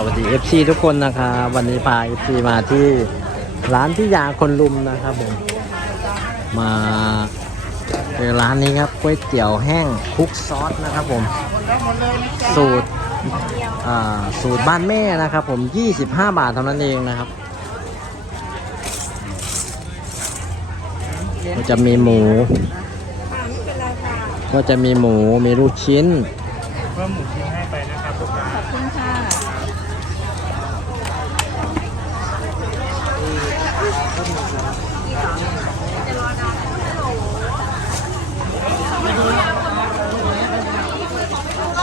สวัสดี FC ทุกคนนะครับวันนี้พา FC มาที่ร้านที่ยาคนลุมนะครับผมมาเจอร้านนี้ครับก๋วยเตี๋ยวแห้งคลุกซอสนะครับผม สูตรสูตรบ้านแม่นะครับผม 25 บาทเท่านั้นเองนะครับก็จะมีหมู ก็จะมีหมูมีลูกชิ้นเพิ่มหมูชิ้นให้ไปนะครับลูกค้า ขอบคุณค่ะ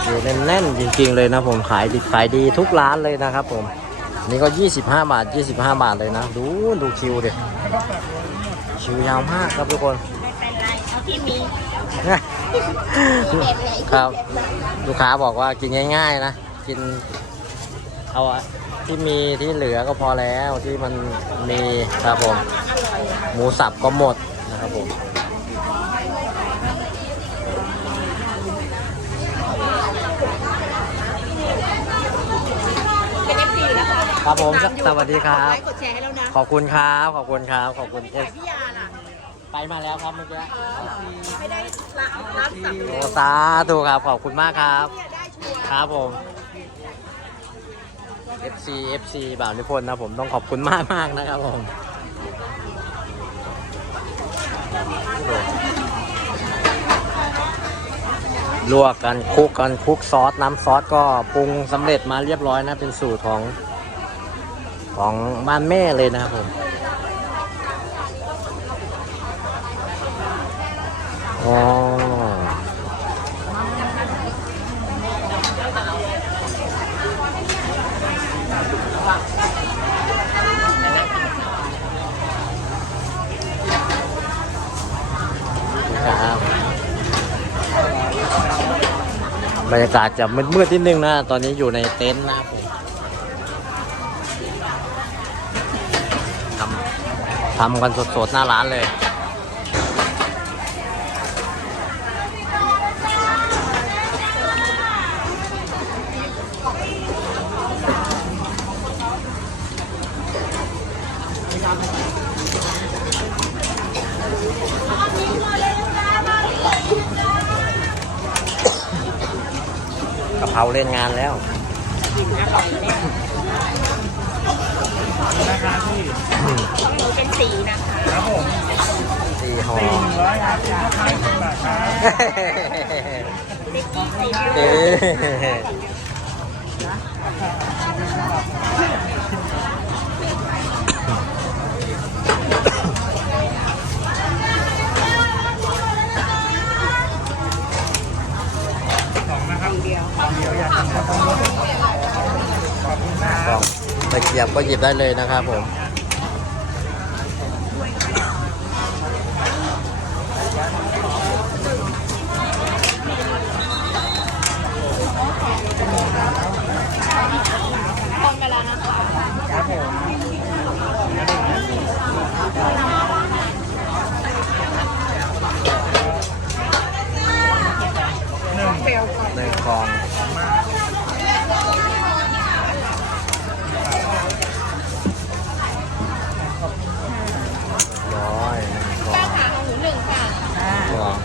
อยู่ แน่นๆจริงๆเลยนะผมขายดิบขายดีทุกร้านเลยนะครับผมนี่ก็ 25 บาท 25 บาทเลยนะ ดูดูคิวดิคิวยาวมากครับทุกคนไม่เป็นไรเอาที่มีครับลูกค้าบอกว่ากินง่าย ๆ นะ กิน เอาอะที่มีที่เหลือก็พอแล้วที่มันมีครับผม หมูสับก็หมดนะครับผม เป็นเอฟซีนะ คะครับผมตาอยู่สวัสดีครับกดไลค์กดแชร์ให้แล้วนะขอบคุณครับ ขอบคุณครับ ขอบคุณเอสพี่ยาล่ะไปมาแล้วครับเมื่อกี้ไม่ได้รับรับสับเลโอ้ยสาธุครับ ขอบคุณมากครับ เนี่ยได้ชัวร์ ครับผม FC FC บ่าวนิพนธ์นะผมต้องขอบคุณมากมากๆนะครับผมลวกกันคลุกกันคลุกซอส น้ำซอสก็ปรุงสำเร็จมาเรียบร้อยนะ เป็นสูตรของ ของบ้านแม่เลยนะครับผมอ๋อครับบรรยากาศจะมืดๆนิดนึงนะ ตอนนี้อยู่ในเต็นท์นะครับผมทำ ทำกันสดๆ หน้าร้านเลย กะเพราเล่นงานแล้ว ราคาที่ของหนูเป็นสีนะคะครับผมสีหอสี่หนึ่งร้อยครับลูกค้าสิบบาทครับเล็กกี้สีเอ๊ะสองนะครับเดียวเดียวอยากกินข้าวต้มรสขอบคุณมากกล่อง ตะเกียบก็หยิบได้เลยนะครับผม ตอนเวลานะคะ ครับผมหนึ่ง เฟลก่อน หนึ่งกล่องร้อยหนึ่งกล่อง ค่ะของหนูหนึ่งค่ะ กล่อง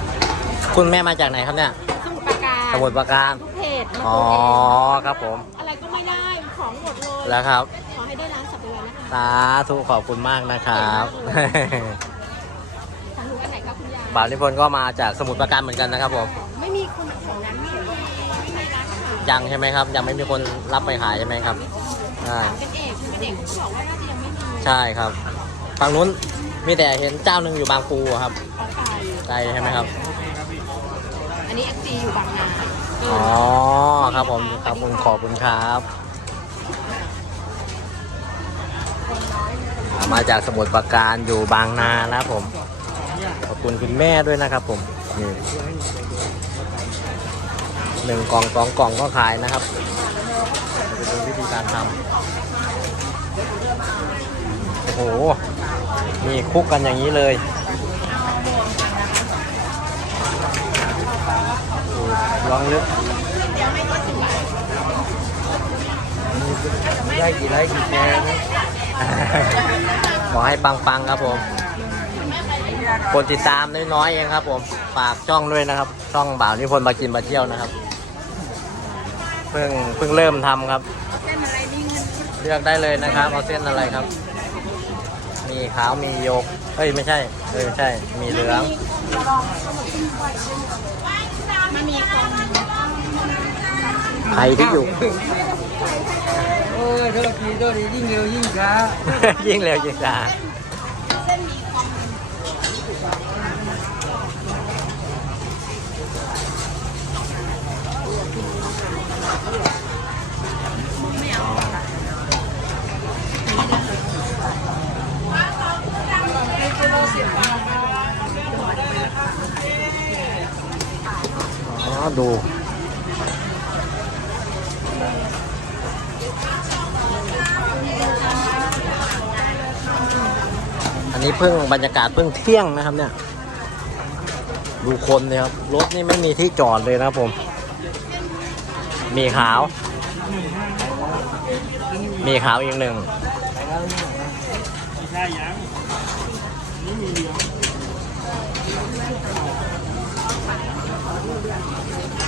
คุณแม่มาจากไหนครับเนี่ยสมุดประการสมุทรปราการทุกเพจมาอ๋อโพสต์เองครับผม อะไรก็ไม่ได้ของหมดเลยแล้วครับ ขอให้ได้ร้านสับเวลานะคะสาธุขอบคุณมากนะครับของหนูอันไหนคะคุณยายบ่าวนิพนธ์ก็มาจากสมุทรปราการเหมือนกันนะครับผมไม่มีคนของนั้นไม่มีไม่มีร้านขายยังใช่ไหมครับ ยังไม่มีคนรับไปขายใช่ไหมครับใช่เป็นเอกเป็นเอกเขาบอกว่าน่าจะยังไม่มีใช่ครับฝั่งนู้นมีแต่เห็นเจ้าหนึ่งอยู่บางปูอะครับของไก่ไกลใช่ไหมครับ อันนี้ FC อยู่บางนาอ๋อครับผมครับคุณขอบคุณครับมาจากสมุทรปราการอยู่บางนานะครับผม ขอบคุณคุณแม่ด้วยนะครับผมนี่หนึ่งกล่องสองกล่องก็ขายนะครับเดี๋ยวไปดูวิธีการทำโอ้โห นี่คุกกันอย่างนี้เลย ลองลึกได้กี่ไลค์กี่แชร์นะขอให้ปังๆครับผม คนติดตามน้อยๆเองครับผม ฝากช่องด้วยนะครับ ช่องบ่าวนิพนธ์มากินมาเที่ยวนะครับ เพิ่งเพิ่งเริ่มทำครับเลือกได้เลยนะครับเอาเส้นอะไรครับ มีขาวมีโยก เอ้ยไม่ใช่เออใช่ มีเหลือง มันมีคนใครที่อยู่ โอ้ยโทษทีโทษทียิ่งเร็วยิ่งช้ายิ่งเร็วยิ่งช้าอ๋อ ดูอันนี้เพิ่งบรรยากาศเพิ่งเที่ยงนะครับเนี่ย ดูคนเนี่ยครับ รถนี่ไม่มีที่จอดเลยนะครับผม มีขาว มีขาวอีกหนึ่ง ใช่ยัง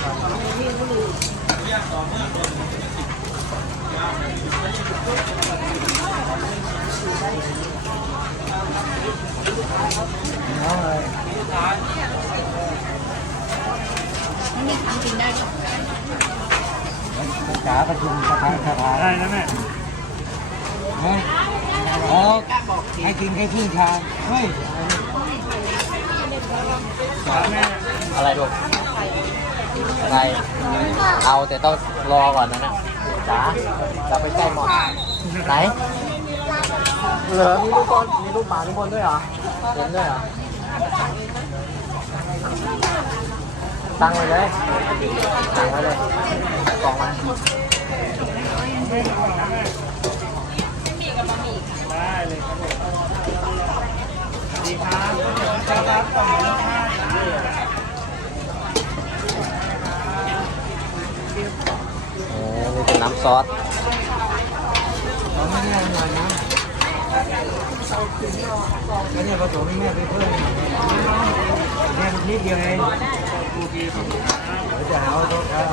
นี่มีเหลืองมันมีทางกินได้ด้วยขาประชุมประธานสภาได้นะแม่อ๋อให้กินแค่ครึ่งชามเฮ้ยแม่อะไรลูก อะไรเอาแต่ต้องรอก่อนนะนะจ๋าจะไปใกล้หมดไหนเหลือมีลูกบอลมีลูกหมาทุกคนด้วยเหรอเห็นด้วยเหรอตั้งไว้เลยตั้งไว้เลยกล่องมาได้เลยครับผมสวัสดีครับต้อนรับกล่องละห้าสิบบาท โอ้ นี่เป็นน้ำซอสเราไม่ได้หน่อยนะแล้วเนี่ยผสมให้แม่ไปเพิ่มเนี่ยนิดเดียวเองโอเคขอบคุณครับเดี๋ยวจะหาว่าโต๊ะครับ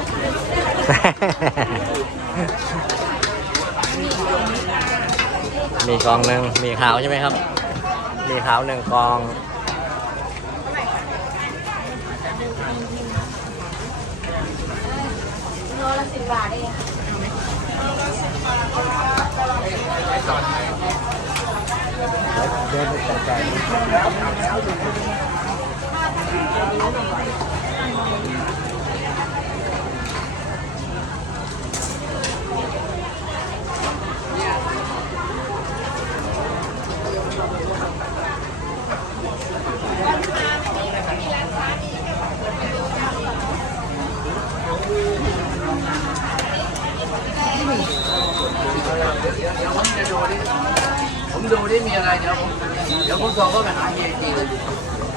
มีกองหนึ่งมีขาวใช่ไหมครับ มีขาวหนึ่งกองโลละสิบบาทเอง เดินไปจัดการ ดูได้มีอะไรเดี๋ยวผมเดี๋ยวผมส่งเข้าไปหาเฮียจริง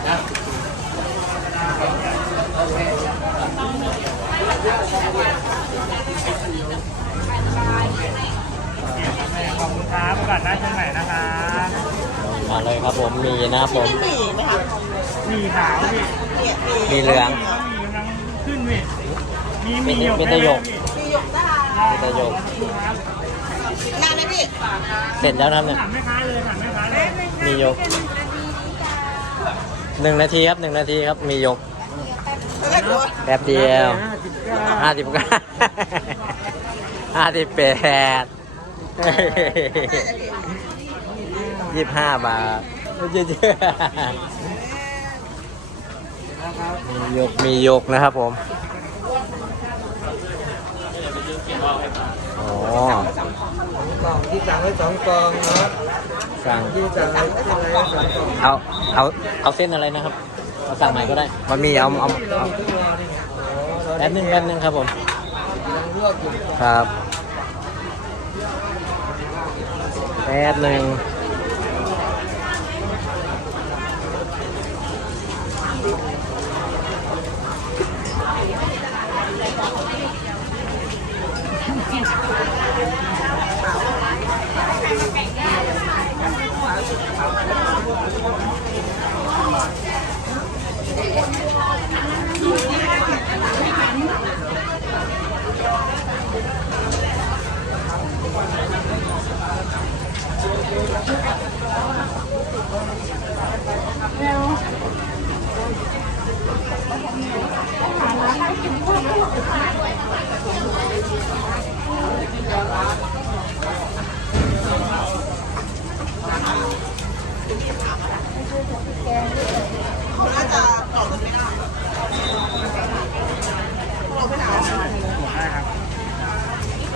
นะขอบคุณครับโอกาสหน้าเชิญใหม่นะคะมาเลยครับผมมีนะครับผมมีขาวพี่มีเหลืองมีกำลังขึ้นพี่มีมีหยกเป็นตะหยก เสร็จแล้วนะครับเนี่ยมแม่ค้าเลยถามแม่ค้าเลยมียกหนึ่งนาทีครับหนึ่งนาทีครับ มียกแป๊บเดียวห้าสิบเก้าห้าสิบแปดยี่สิบห้าบาทเยอะๆมียกมียกนะครับผม อ๋อ กล่องที่สั่งไว้สองกล่องนะสั่ง ที่สั่งไว้ที่อะไรไว้สองกล่องเอา เอา เอาเส้นอะไรนะครับ เอาสั่งใหม่ก็ได้มันมีเอาเอาเอาทุกรอนี่แป๊บนึงแป๊บนึงครับผม ยังลวกอยู่ ครับแป๊บหนึ่ง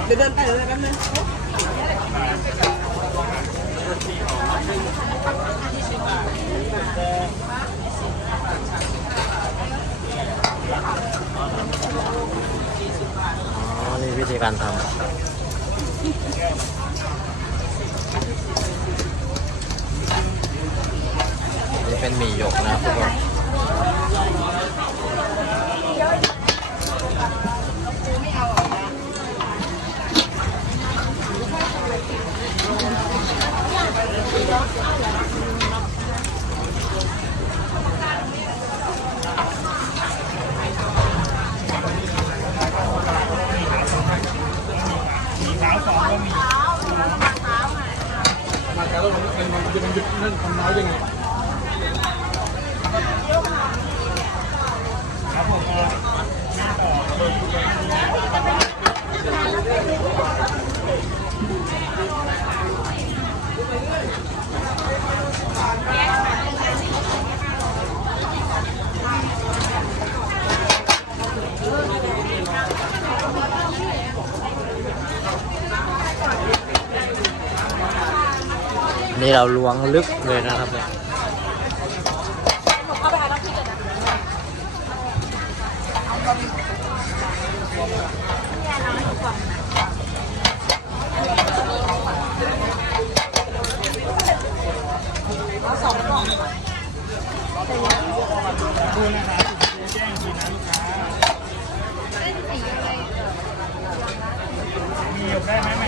เดี๋ยวเดินไปเลยแป๊บนึงอ๋อนี่วิธีการทำนี่เป็นหมี่หยกนะครับทุกคน มีขาวสองก็มี มาการแล้วมันมันจะมั นึ่งทำน้อยยังไงครับผมครับ นี่เราล้วงลึกเลยนะครับเนี่ยดูนะครับแจ้งทีนะลูกค้ามีหยกได้ไหมแม่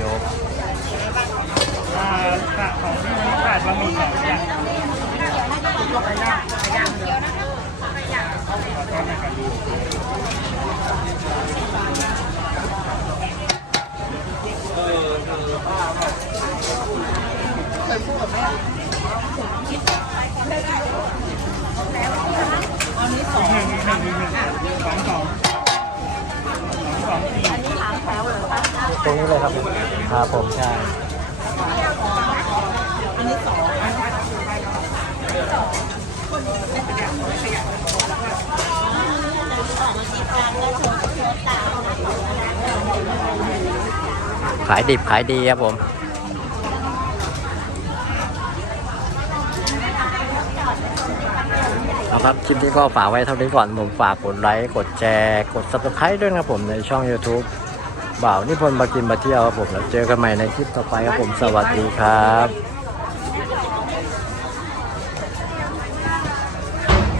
ยก อ่าขาดของที่วันนี้ขาดบะหมี่สองอย่างไปย่างไปย่างเดียวนะคะไปย่างขอโทษนะครับ อันนี้สอง หนึ่งหนึ่งหนึ่งหนึ่งสองสองสองสี่ อันนี้หางแถวเหรอคะ ตรงนี้เลยครับครับผมใช่อันนี้สองขายดิบขายดีครับผม เอาครับ คลิปนี้ก็ฝากไว้เท่านี้ก่อน ผมฝากกดไลค์ กดแชร์ กด subscribe ด้วยนะครับผมในช่อง YouTube บ่าวนิพนธ์มากินมาเที่ยวครับผมแล้วเจอกันใหม่ในคลิปต่อไปครับผมสวัสดีครับ